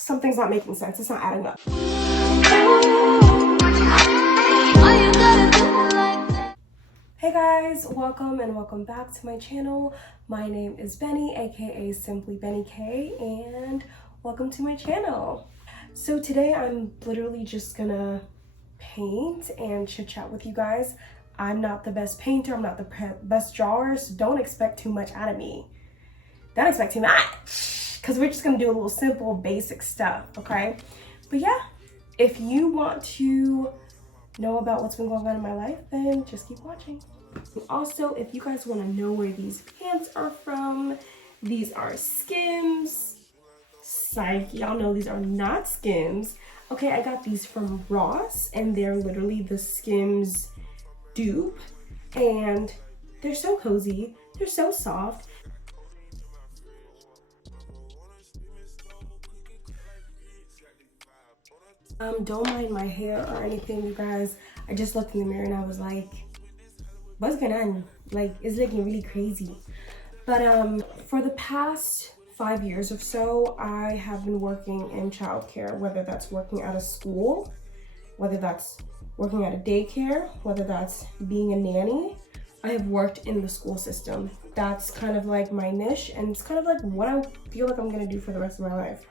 something's not making sense. It's not adding up. Hey guys, welcome back to my channel. My name is Benny, aka Simplybeniek, and welcome to my channel. So today I'm literally just gonna paint and chit chat with you guys. I'm not the best painter, I'm not the best drawer, so don't expect too much out of me. Don't expect too much, because we're just gonna do a little simple basic stuff, okay? But yeah, if you want to know about what's been going on in my life, then just keep watching. Also, if you guys want to know where these pants are from, these are Skims. Psych, y'all know these are not Skims. Okay, I got these from Ross, and they're literally the Skims dupe, and they're so cozy, they're so soft. Don't mind my hair or anything, you guys. I just looked in the mirror and I was like, what's going on? Like, it's looking really crazy. But for the past 5 years or so, I have been working in childcare, whether that's working at a school, whether that's working at a daycare, whether that's being a nanny. I have worked in the school system. That's kind of like my niche, and it's kind of like what I feel like I'm gonna do for the rest of my life,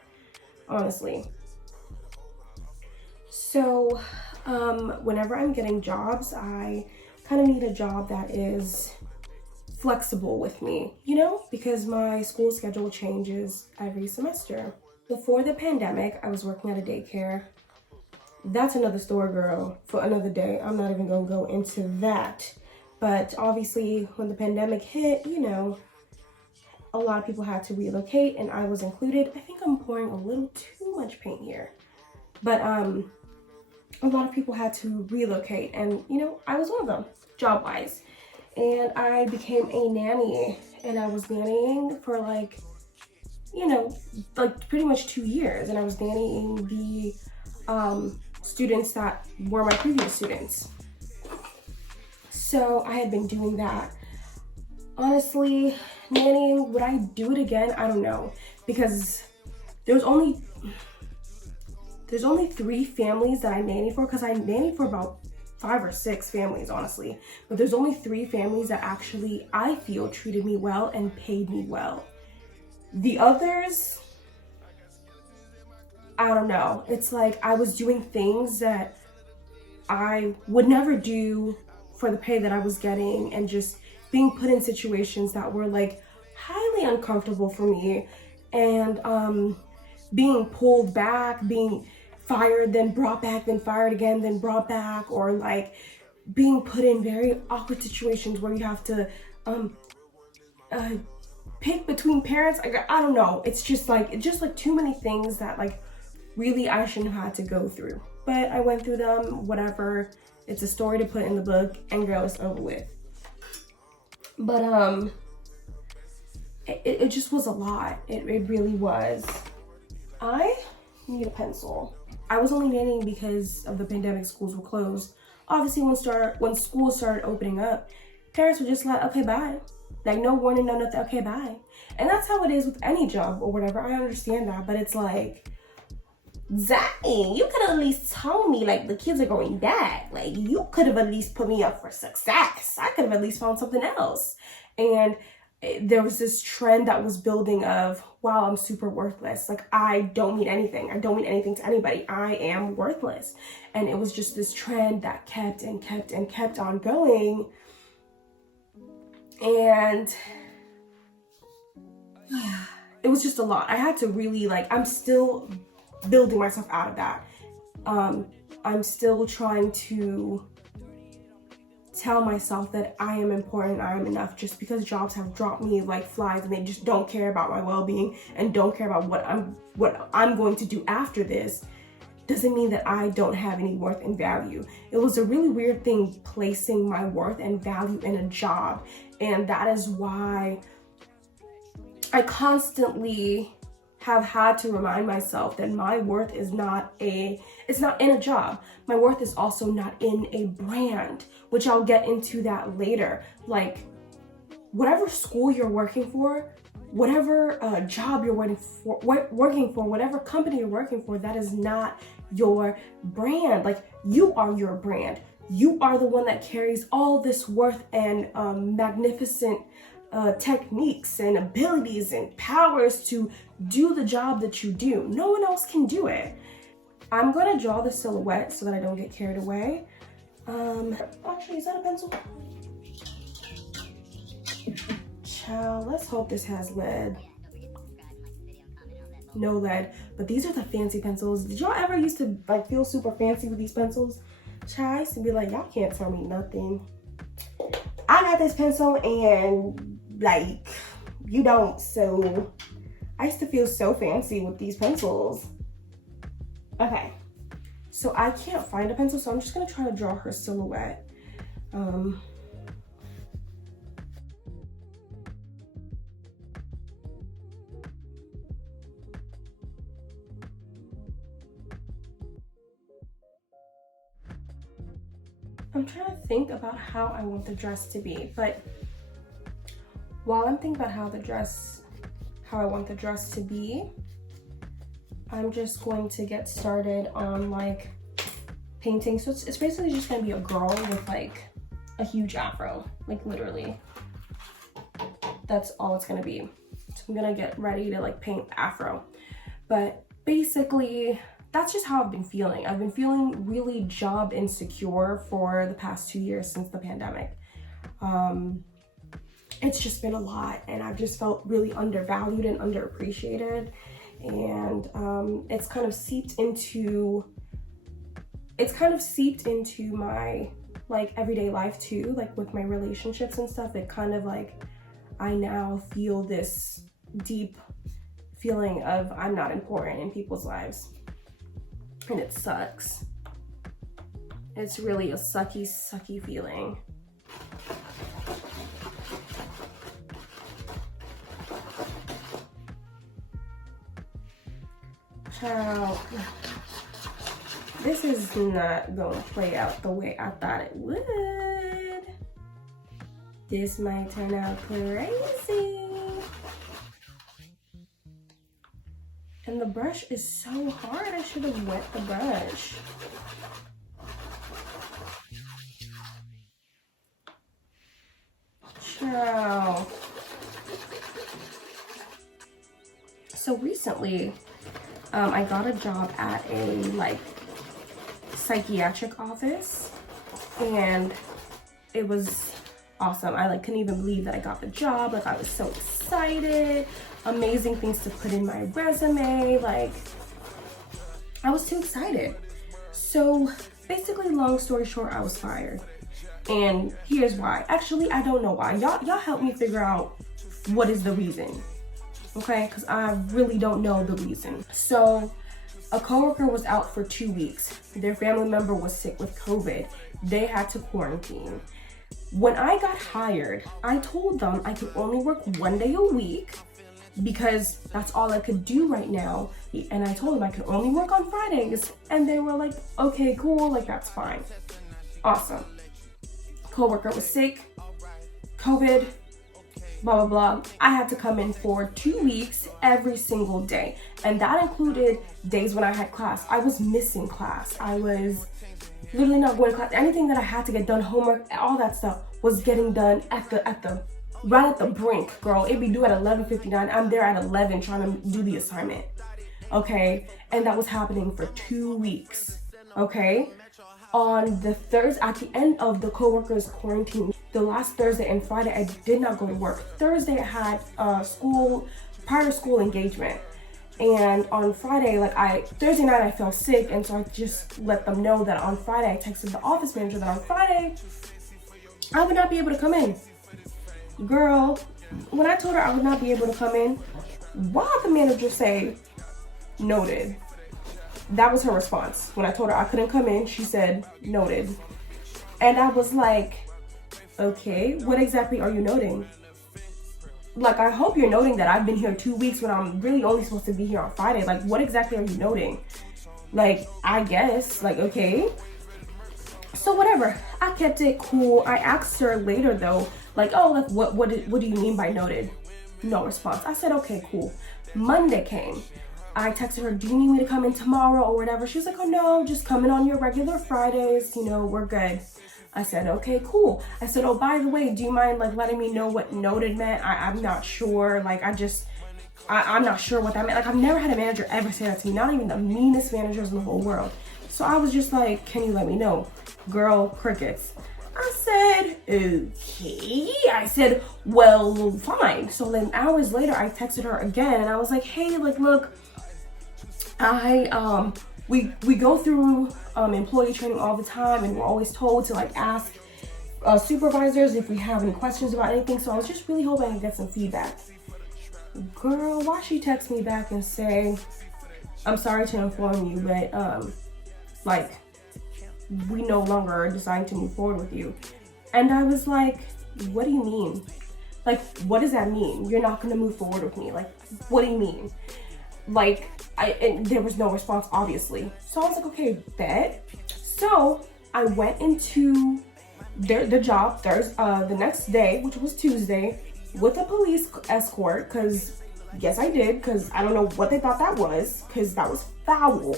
honestly. So whenever I'm getting jobs, I kind of need a job that is flexible with me, you know, because my school schedule changes every semester. Before the pandemic, I was working at a daycare. That's another story, girl, for another day. I'm not even gonna go into that. But obviously, when the pandemic hit, you know, a lot of people had to relocate, and I was included. I think I'm pouring a little too much paint here. But a lot of people had to relocate, and you know, I was one of them, job-wise. And I became a nanny, and I was nannying for like, you know, like pretty much 2 years. And I was nannying the students that were my previous students. So I had been doing that. Honestly, nannying, would I do it again? I don't know, because there's only 3 families that I nanny for, because I nanny for about 5 or 6 families, honestly. But there's only 3 families that actually, I feel, treated me well and paid me well. The others, I don't know. It's like I was doing things that I would never do for the pay that I was getting, and just being put in situations that were like highly uncomfortable for me, and being pulled back, being fired, then brought back, then fired again, then brought back, or like being put in very awkward situations where you have to pick between parents. I don't know. It's just like too many things that like really I shouldn't have had to go through. But I went through them, whatever. It's a story to put in the book, and girl, it's over with. But it just was a lot. It really was. I need a pencil. I was only nannying because of the pandemic. Schools were closed. Obviously, when schools started opening up, parents were just like, okay, bye. Like, no warning, no nothing, okay, bye. And that's how it is with any job or whatever. I understand that, but it's like, dang, you could have at least told me, like, the kids are going back. Like, you could have at least put me up for success. I could have at least found something else. And there was this trend that was building of, wow, I'm super worthless. Like, I don't mean anything. I don't mean anything to anybody. I am worthless. And it was just this trend that kept and kept and kept on going. And it was just a lot. I had to really, like, I'm still building myself out of that. I'm still trying to tell myself that I am important, I am enough. Just because jobs have dropped me like flies and they just don't care about my well-being and don't care about what I'm going to do after this, doesn't mean that I don't have any worth and value. It was a really weird thing placing my worth and value in a job, and that is why I constantly have had to remind myself that my worth is not in a job. My worth is also not in a brand, which I'll get into that later. Like, whatever school you're working for, whatever job you're working for, whatever company you're working for, that is not your brand. Like, you are your brand. You are the one that carries all this worth and magnificent techniques and abilities and powers to do the job that you do. No one else can do it. I'm gonna draw the silhouette so that I don't get carried away. Actually, is that a pencil? Child, let's hope this has lead. No lead, but these are the fancy pencils. Did y'all ever used to like feel super fancy with these pencils? Child, I used to be like, y'all can't tell me nothing. I got this pencil and like, you don't, so I used to feel so fancy with these pencils. Okay, so I can't find a pencil, so I'm just gonna try to draw her silhouette. I'm trying to think about how I want the dress to be, but while I'm thinking about how I want the dress to be, I'm just going to get started on like painting. So it's basically just gonna be a girl with like a huge afro, like literally. That's all it's gonna be. So I'm gonna get ready to like paint afro. But basically, that's just how I've been feeling. I've been feeling really job insecure for the past 2 years since the pandemic. It's just been a lot, and I've just felt really undervalued and underappreciated. And it's kind of seeped into my like everyday life too, like with my relationships and stuff. It kind of like, I now feel this deep feeling of I'm not important in people's lives. And it sucks. It's really a sucky, sucky feeling. Child, this is not gonna play out the way I thought it would. This might turn out crazy. And the brush is so hard, I should have wet the brush. Ciao. So recently, I got a job at a like psychiatric office, and it was awesome. I like couldn't even believe that I got the job. Like, I was so excited. Amazing things to put in my resume. Like, I was too excited. So basically, long story short, I was fired. And here's why. Actually, I don't know why. Y'all help me figure out what is the reason. Okay, because I really don't know the reason. So a coworker was out for 2 weeks. Their family member was sick with COVID. They had to quarantine. When I got hired, I told them I could only work 1 day a week because that's all I could do right now. And I told them I could only work on Fridays. And they were like, okay, cool, like that's fine. Awesome. Coworker was sick, COVID, blah, blah, blah. I had to come in for 2 weeks every single day. And that included days when I had class. I was missing class. I was literally not going to class. Anything that I had to get done, homework, all that stuff was getting done right at the brink, girl. It'd be due at 11:59. I'm there at 11 trying to do the assignment. Okay. And that was happening for 2 weeks. Okay. On the Thursday, at the end of the coworkers quarantine, the last Thursday and Friday, I did not go to work. Thursday, I had prior to school engagement. And on Friday, Thursday night, I felt sick. And so I just let them know that on Friday, I texted the office manager that on Friday, I would not be able to come in. Girl, when I told her I would not be able to come in, why did the manager say, noted? That was her response. When I told her I couldn't come in, she said, noted. And I was like, okay, what exactly are you noting? Like, I hope you're noting that I've been here 2 weeks when I'm really only supposed to be here on Friday. Like, what exactly are you noting? Like, I guess, like, okay. So whatever, I kept it cool. I asked her later though, like, oh, like, what do you mean by noted? No response. I said, okay, cool. Monday came. I texted her, do you need me to come in tomorrow or whatever? She was like, oh no, just come in on your regular Fridays, you know, we're good. I said, okay, cool. I said, oh, by the way, do you mind like letting me know what noted meant? I'm not sure. Like, I'm not sure what that meant. Like, I've never had a manager ever say that to me, not even the meanest managers in the whole world. So I was just like, can you let me know? Girl, crickets. I said, okay. I said, well, fine. So then hours later, I texted her again and I was like, hey, like, look, we go through employee training all the time, and we're always told to like ask supervisors if we have any questions about anything. So I was just really hoping I could get some feedback. Girl, why she text me back and say, I'm sorry to inform you, but like, we no longer are deciding to move forward with you. And I was like, what do you mean? Like, what does that mean? You're not gonna move forward with me? Like, what do you mean? Like, and there was no response, obviously. So I was like, okay, bet. So I went into the job the next day, which was Tuesday, with a police escort, because yes, I did, because I don't know what they thought that was, because that was foul,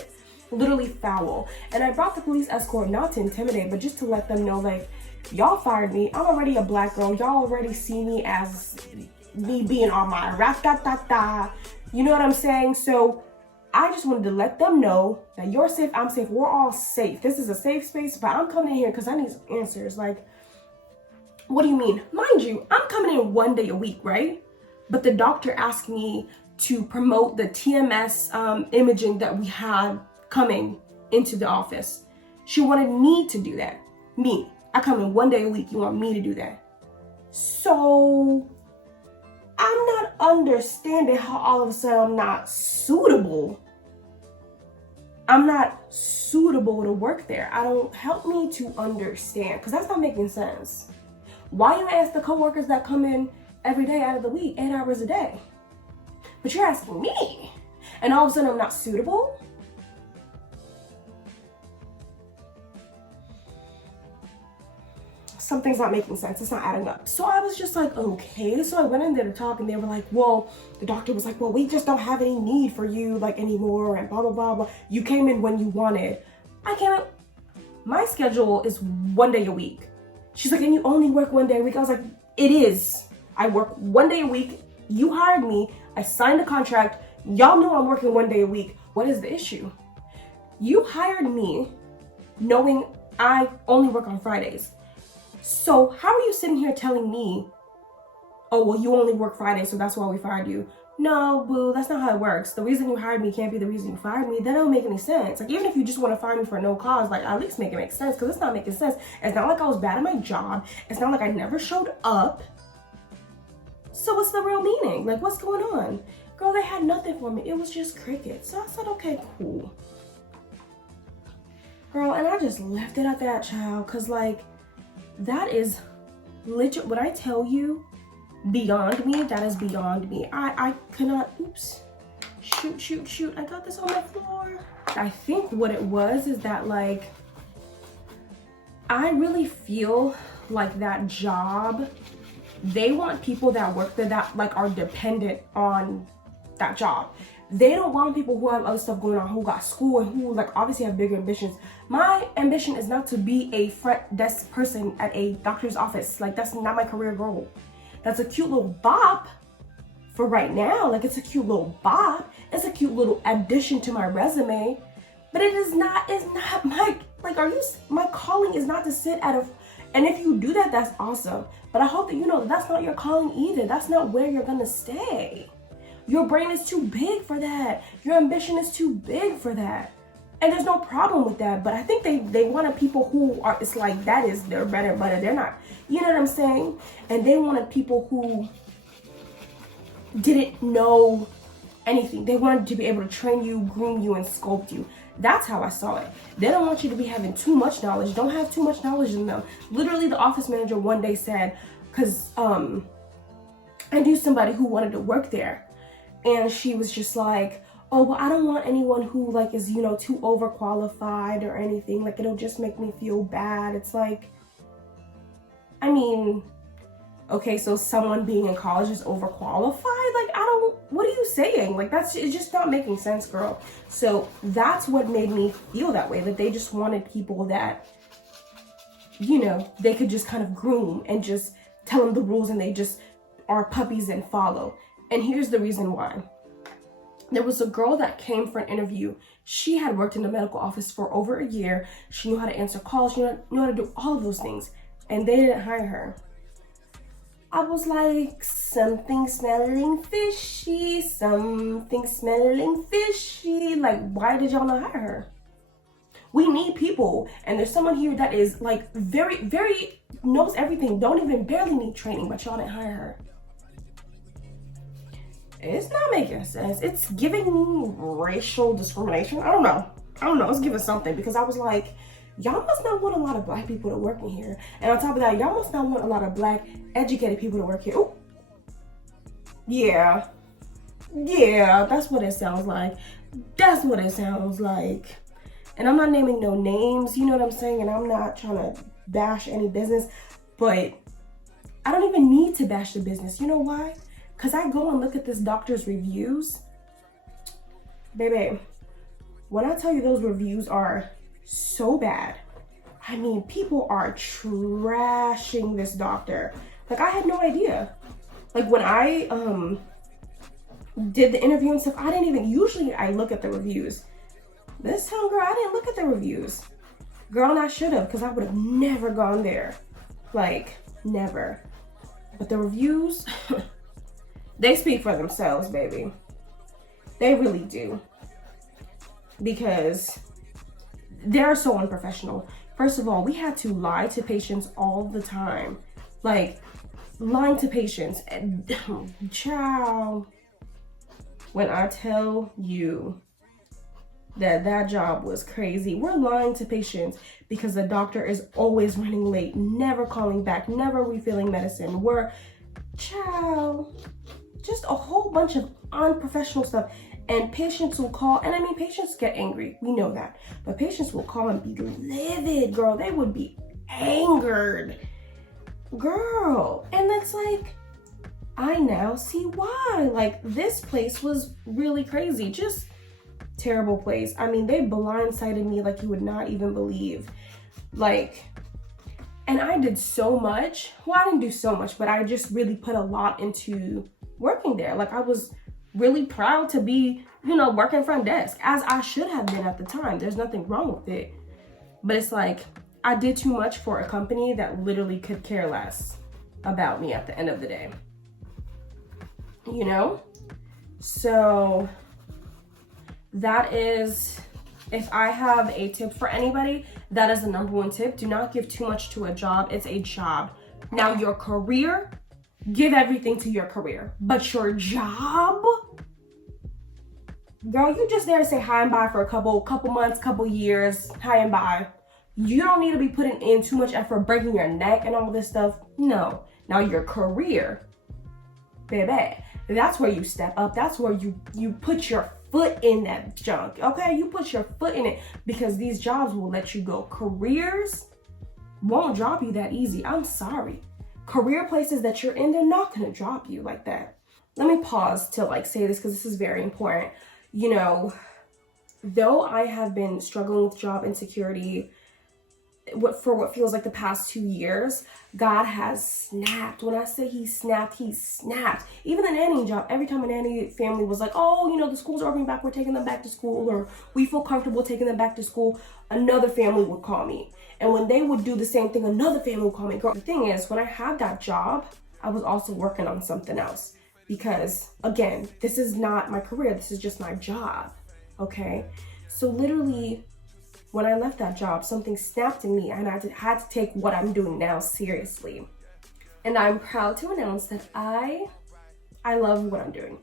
literally foul. And I brought the police escort not to intimidate, but just to let them know, like, y'all fired me. I'm already a black girl. Y'all already see me as me being on my rat-ta-ta-ta. You know what I'm saying? So I just wanted to let them know that you're safe, I'm safe, we're all safe. This is a safe space, but I'm coming in here because I need some answers. Like, what do you mean? Mind you, I'm coming in 1 day a week, right? But the doctor asked me to promote the TMS imaging that we had coming into the office. She wanted me to do that. Me. I come in 1 day a week. You want me to do that? So I'm not understanding how all of a sudden I'm not suitable. I'm not suitable to work there. I don't, help me to understand, because that's not making sense. Why you ask the coworkers that come in every day out of the week, 8 hours a day? But you're asking me, and all of a sudden I'm not suitable? Something's not making sense. It's not adding up. So I was just like, okay. So I went in there to talk, and they were like, well, the doctor was like, well, we just don't have any need for you like anymore, and blah, blah, blah, blah. You came in when you wanted. I came in, my schedule is 1 day a week. She's like, and you only work 1 day a week. I was like, it is. I work 1 day a week. You hired me. I signed a contract. Y'all know I'm working 1 day a week. What is the issue? You hired me knowing I only work on Fridays. So how are you sitting here telling me, oh, well, you only work Fridays, so that's why we fired you? No, boo, that's not how it works. The reason you hired me can't be the reason you fired me. That don't make any sense. Like, even if you just want to fire me for no cause, like, at least make it make sense, because it's not making sense. It's not like I was bad at my job. It's not like I never showed up. So what's the real meaning? Like, what's going on? Girl, they had nothing for me. It was just crickets. So I said, okay, cool. Girl, and I just left it at that, child, because, like, that is legit. What I tell you, beyond me, that is beyond me. I cannot, oops, shoot, I got this on my floor. I think what it was is that, like, I really feel like that job, they want people that work there that, like, are dependent on that job. They don't want people who have other stuff going on, who got school, and who, like, obviously have bigger ambitions. My ambition is not to be a front desk person at a doctor's office. Like, that's not my career goal. That's a cute little bop for right now. Like, it's a cute little bop. It's a cute little addition to my resume. But it's not my, like, my calling is not to sit at a, and if you do that, that's awesome. But I hope that you know that that's not your calling either. That's not where you're gonna stay. Your brain is too big for that. Your ambition is too big for that. And there's no problem with that. But I think they wanted people who are, it's like, that is their bread and butter. They're not, you know what I'm saying? And they wanted people who didn't know anything. They wanted to be able to train you, groom you, and sculpt you. That's how I saw it. They don't want you to be having too much knowledge. Don't have too much knowledge in them. Literally, the office manager one day said, because I knew somebody who wanted to work there. And she was just like, oh, well, I don't want anyone who, like, is, you know, too overqualified or anything. Like, it'll just make me feel bad. It's like, I mean, Okay, so someone being in college is overqualified? Like, what are you saying? Like, it's just not making sense, girl. So that's what made me feel that way, that they just wanted people that, you know, they could just kind of groom and just tell them the rules and they just are puppies and follow. And here's the reason why. There was a girl that came for an interview. She had worked in the medical office for over a year. She knew how to answer calls. She knew how to do all of those things. And they didn't hire her. I was like, something smelling fishy, something smelling fishy. Like, why did y'all not hire her? We need people. And there's someone here that is like very, very knows everything. Don't even barely need training, but y'all didn't hire her. It's not making sense. It's giving racial discrimination. I don't know. It's giving something, because I was like, y'all must not want a lot of black people to work in here. And on top of that, y'all must not want a lot of black educated people to work here. Ooh. Yeah, that's what it sounds like. That's what it sounds like. And I'm not naming no names, you know what I'm saying? And I'm not trying to bash any business, but I don't even need to bash the business. You know why? Because I go and look at this doctor's reviews. Baby, when I tell you those reviews are so bad, I mean, people are trashing this doctor. Like, I had no idea. Like, when I did the interview and stuff, I didn't even, usually I look at the reviews. This time, girl, I didn't look at the reviews. Girl, and I should have, because I would have never gone there. Like, never. But the reviews, they speak for themselves, baby. They really do. Because they're so unprofessional. First of all, we had to lie to patients all the time. Like, lying to patients. And, child, when I tell you that job was crazy. We're lying to patients because the doctor is always running late, never calling back, never refilling medicine. We're, child, just a whole bunch of unprofessional stuff. And patients will call, and I mean, patients get angry. We know that. But patients will call and be livid, girl. They would be angered. Girl. And it's like, I now see why. Like, this place was really crazy. Just terrible place. I mean, they blindsided me like you would not even believe. Like, and I did so much. Well, I didn't do so much, but I just really put a lot into working there. Like, I was really proud to be, you know, working front desk, as I should have been at the time. There's nothing wrong with it. But it's like, I did too much for a company that literally could care less about me at the end of the day. You know? So that is, if I have a tip for anybody, that is the number one tip. Do not give too much to a job. It's a job. Now, your career, give everything to your career. But your job, girl, you just there to say hi and bye for a couple months, couple years, hi and bye. You don't need to be putting in too much effort, breaking your neck and all this stuff. No. Now, your career, baby, that's where you step up. That's where you put your foot in that junk, okay? You put your foot in it, because these jobs will let you go. Careers won't drop you that easy. I'm sorry. Career places that you're in, they're not gonna drop you like that. Let me pause to like say this, because this is very important. You know, though I have been struggling with job insecurity for what feels like the past 2 years, God has snapped. When I say he snapped, he snapped. Even the nannying job, every time a nanny family was like, oh, you know, the schools are opening back, we're taking them back to school, or we feel comfortable taking them back to school, another family would call me. And when they would do the same thing, another family would call me. Girl, the thing is, when I had that job, I was also working on something else. Because, again, this is not my career. This is just my job, okay? So literally, when I left that job, something snapped in me, and I had to take what I'm doing now seriously. And I'm proud to announce that I love what I'm doing.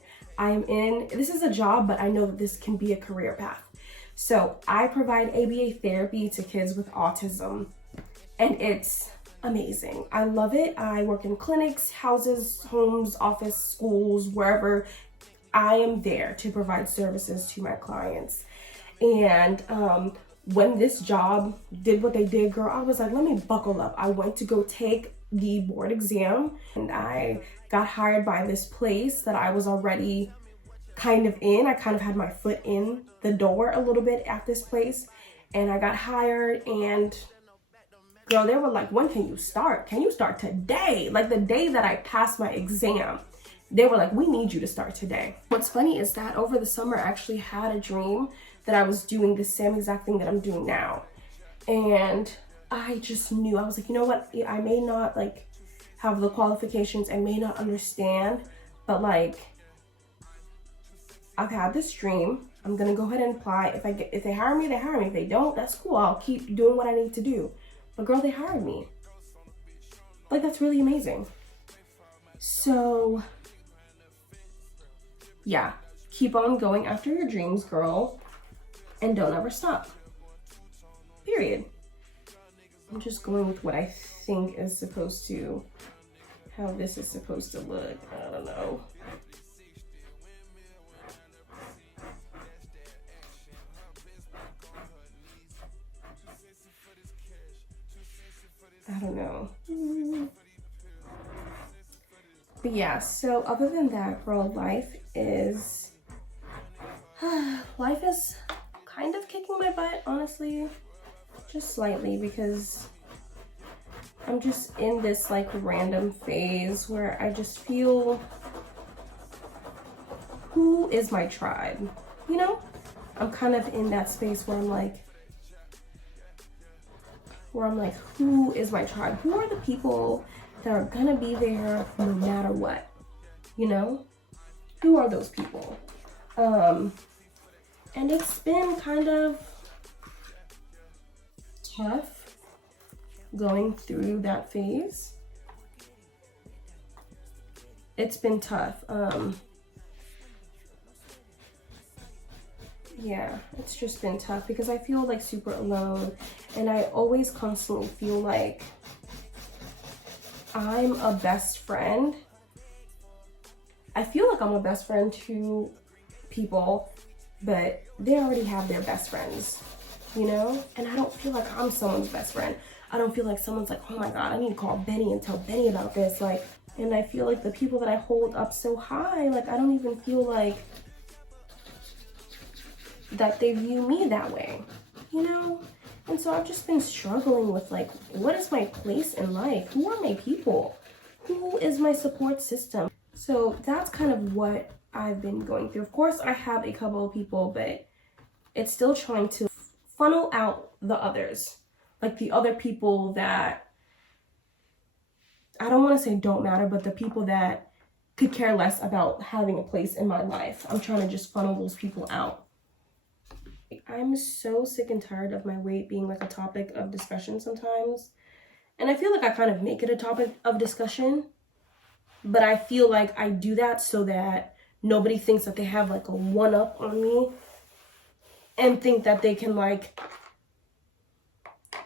This is a job, but I know that this can be a career path. So I provide ABA therapy to kids with autism, and it's amazing. I love it. I work in clinics, houses, homes, office, schools, wherever. I am there to provide services to my clients. And when this job did what they did, girl, I was like, let me buckle up. I went to go take the board exam, and I got hired by this place that I was already kind of in. I kind of had my foot in the door a little bit at this place, and I got hired, and girl, they were like, when can you start? Can you start today? Like the day that I passed my exam, they were like, we need you to start today. What's funny is that over the summer, I actually had a dream that I was doing the same exact thing that I'm doing now. And I just knew, I was like, you know what? I may not like have the qualifications, I may not understand, but like, I've had this dream. I'm gonna go ahead and apply. If they hire me, they hire me. If they don't, that's cool. I'll keep doing what I need to do. But girl, they hired me. Like, that's really amazing. So yeah, keep on going after your dreams, girl, and don't ever stop. Period. I'm just going with what I think is supposed to, how this is supposed to look. I don't know. I don't know. But yeah, so other than that, girl, life is kind of kicking my butt, honestly. Just slightly, because I'm just in this like random phase where I just feel, who is my tribe? You know? I'm kind of in that space where I'm like, who is my tribe? Who are the people that are gonna be there no matter what? You know? Who are those people? And it's been kind of tough going through that phase. It's been tough. Yeah, it's just been tough because I feel like super alone, and I always constantly feel like I'm a best friend. I feel like I'm a best friend to people, but they already have their best friends, you know? And I don't feel like I'm someone's best friend. I don't feel like someone's like, oh my God, I need to call Benny and tell Benny about this. Like, and I feel like the people that I hold up so high, like I don't even feel like that they view me that way, you know? And so I've just been struggling with like, what is my place in life? Who are my people? Who is my support system? So that's kind of what I've been going through. Of course, I have a couple of people, but it's still trying to funnel out the others. Like the other people that, I don't want to say don't matter, but the people that could care less about having a place in my life. I'm trying to just funnel those people out. I'm so sick and tired of my weight being like a topic of discussion sometimes. And I feel like I kind of make it a topic of discussion, but I feel like I do that so that nobody thinks that they have like a one-up on me and think that they can like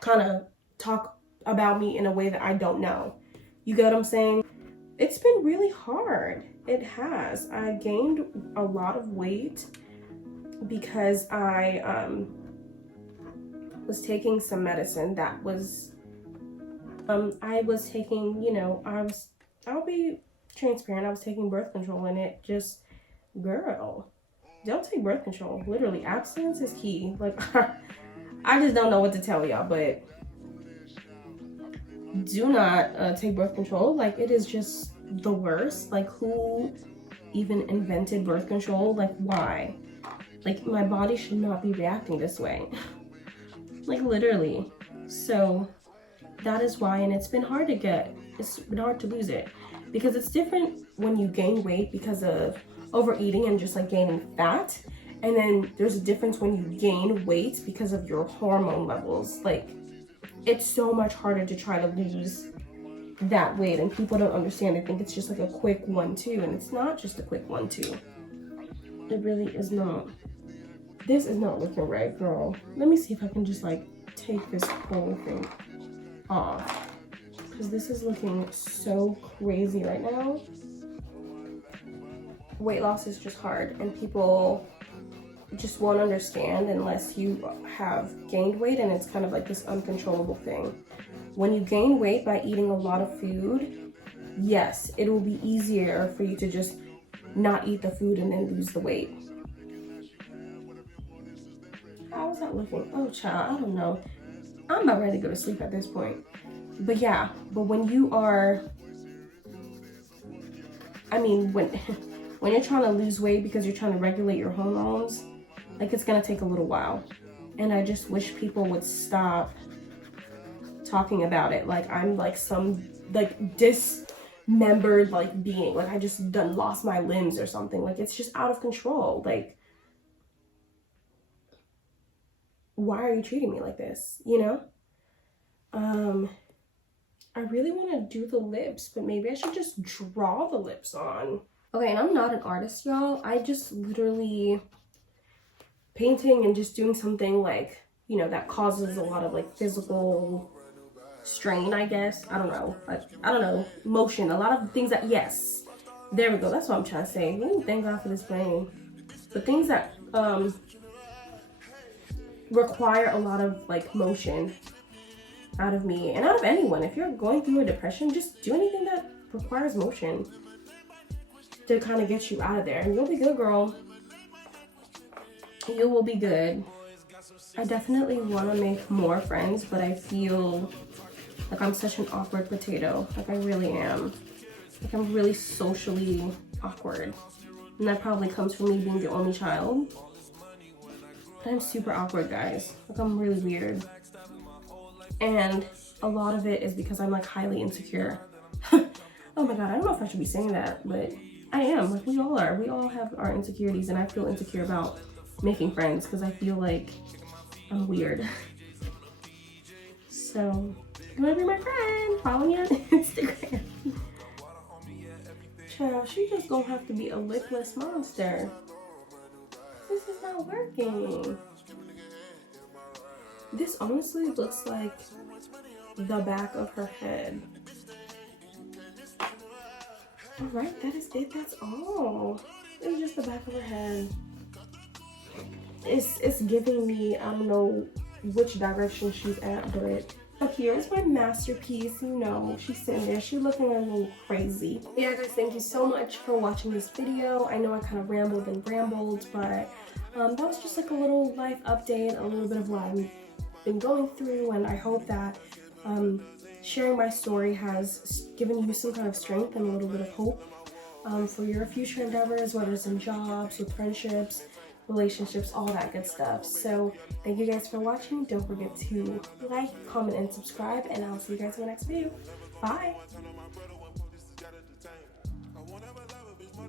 kind of talk about me in a way that I don't know. You get what I'm saying? It's been really hard. It has. I gained a lot of weight because I was taking some medicine that was, I was taking, you know, I'll be transparent, I was taking birth control, and it just, girl, don't take birth control. Literally, abstinence is key. Like, I just don't know what to tell y'all, but do not take birth control. Like, it is just the worst. Like, who even invented birth control? Like, why? Like, my body should not be reacting this way. Like, literally. So that is why, and it's been hard to get, it's been hard to lose it, because it's different when you gain weight because of overeating and just like gaining fat, and then there's a difference when you gain weight because of your hormone levels. Like, it's so much harder to try to lose that weight, and people don't understand. They think it's just like a quick 1-2, and it's not just a quick 1-2. It really is not. This is not looking right, girl. Let me see if I can just like take this whole thing off, because this is looking so crazy right now. Weight loss is just hard, and people just won't understand unless you have gained weight, and it's kind of like this uncontrollable thing. when you gain weight by eating a lot of food, yes, it will be easier for you to just not eat the food and then lose the weight. How was that looking? Oh, child, I don't know. I'm about ready to go to sleep at this point. But yeah, but when you are, I mean, when when you're trying to lose weight because you're trying to regulate your hormones, like, it's gonna take a little while. And I just wish people would stop talking about it like I'm like some like dismembered like being, like I just done lost my limbs or something. Like, it's just out of control. Like, why are you treating me like this, you know? I really want to do the lips, but maybe I should just draw the lips on. Okay, and I'm not an artist, y'all. I just literally painting and just doing something like, you know, that causes a lot of like physical strain, I guess. I don't know. I don't know. Motion. A lot of things that, yes. There we go. That's what I'm trying to say. Ooh, thank God for this brain. But things that require a lot of like motion out of me and out of anyone. If you're going through a depression, just do anything that requires motion to kind of get you out of there, and you'll be good, girl. You will be good. I definitely want to make more friends, but I feel like I'm such an awkward potato. Like, I really am. Like, I'm really socially awkward, and that probably comes from me being the only child. But I'm super awkward, guys. Like, I'm really weird. And a lot of it is because I'm like highly insecure. Oh my God, I don't know if I should be saying that, but I am. Like, we all are. We all have our insecurities, and I feel insecure about making friends because I feel like I'm weird. So, if you wanna be my friend, follow me on Instagram. Child, she just gonna have to be a lipless monster. This is not working. This honestly looks like the back of her head. All right, that is it. That's all. It's just the back of her head. It's giving me, I don't know which direction she's at, but here's my masterpiece. You know, she's sitting there. She's looking a little crazy. Yeah, guys, thank you so much for watching this video. I know I kind of rambled and brambled, but that was just like a little life update, a little bit of what I've been going through, and I hope that sharing my story has given you some kind of strength and a little bit of hope for your future endeavors, whether it's in jobs, with friendships, relationships, all that good stuff. So thank you guys for watching. Don't forget to like, comment, and subscribe, and I'll see you guys in the next video. Bye!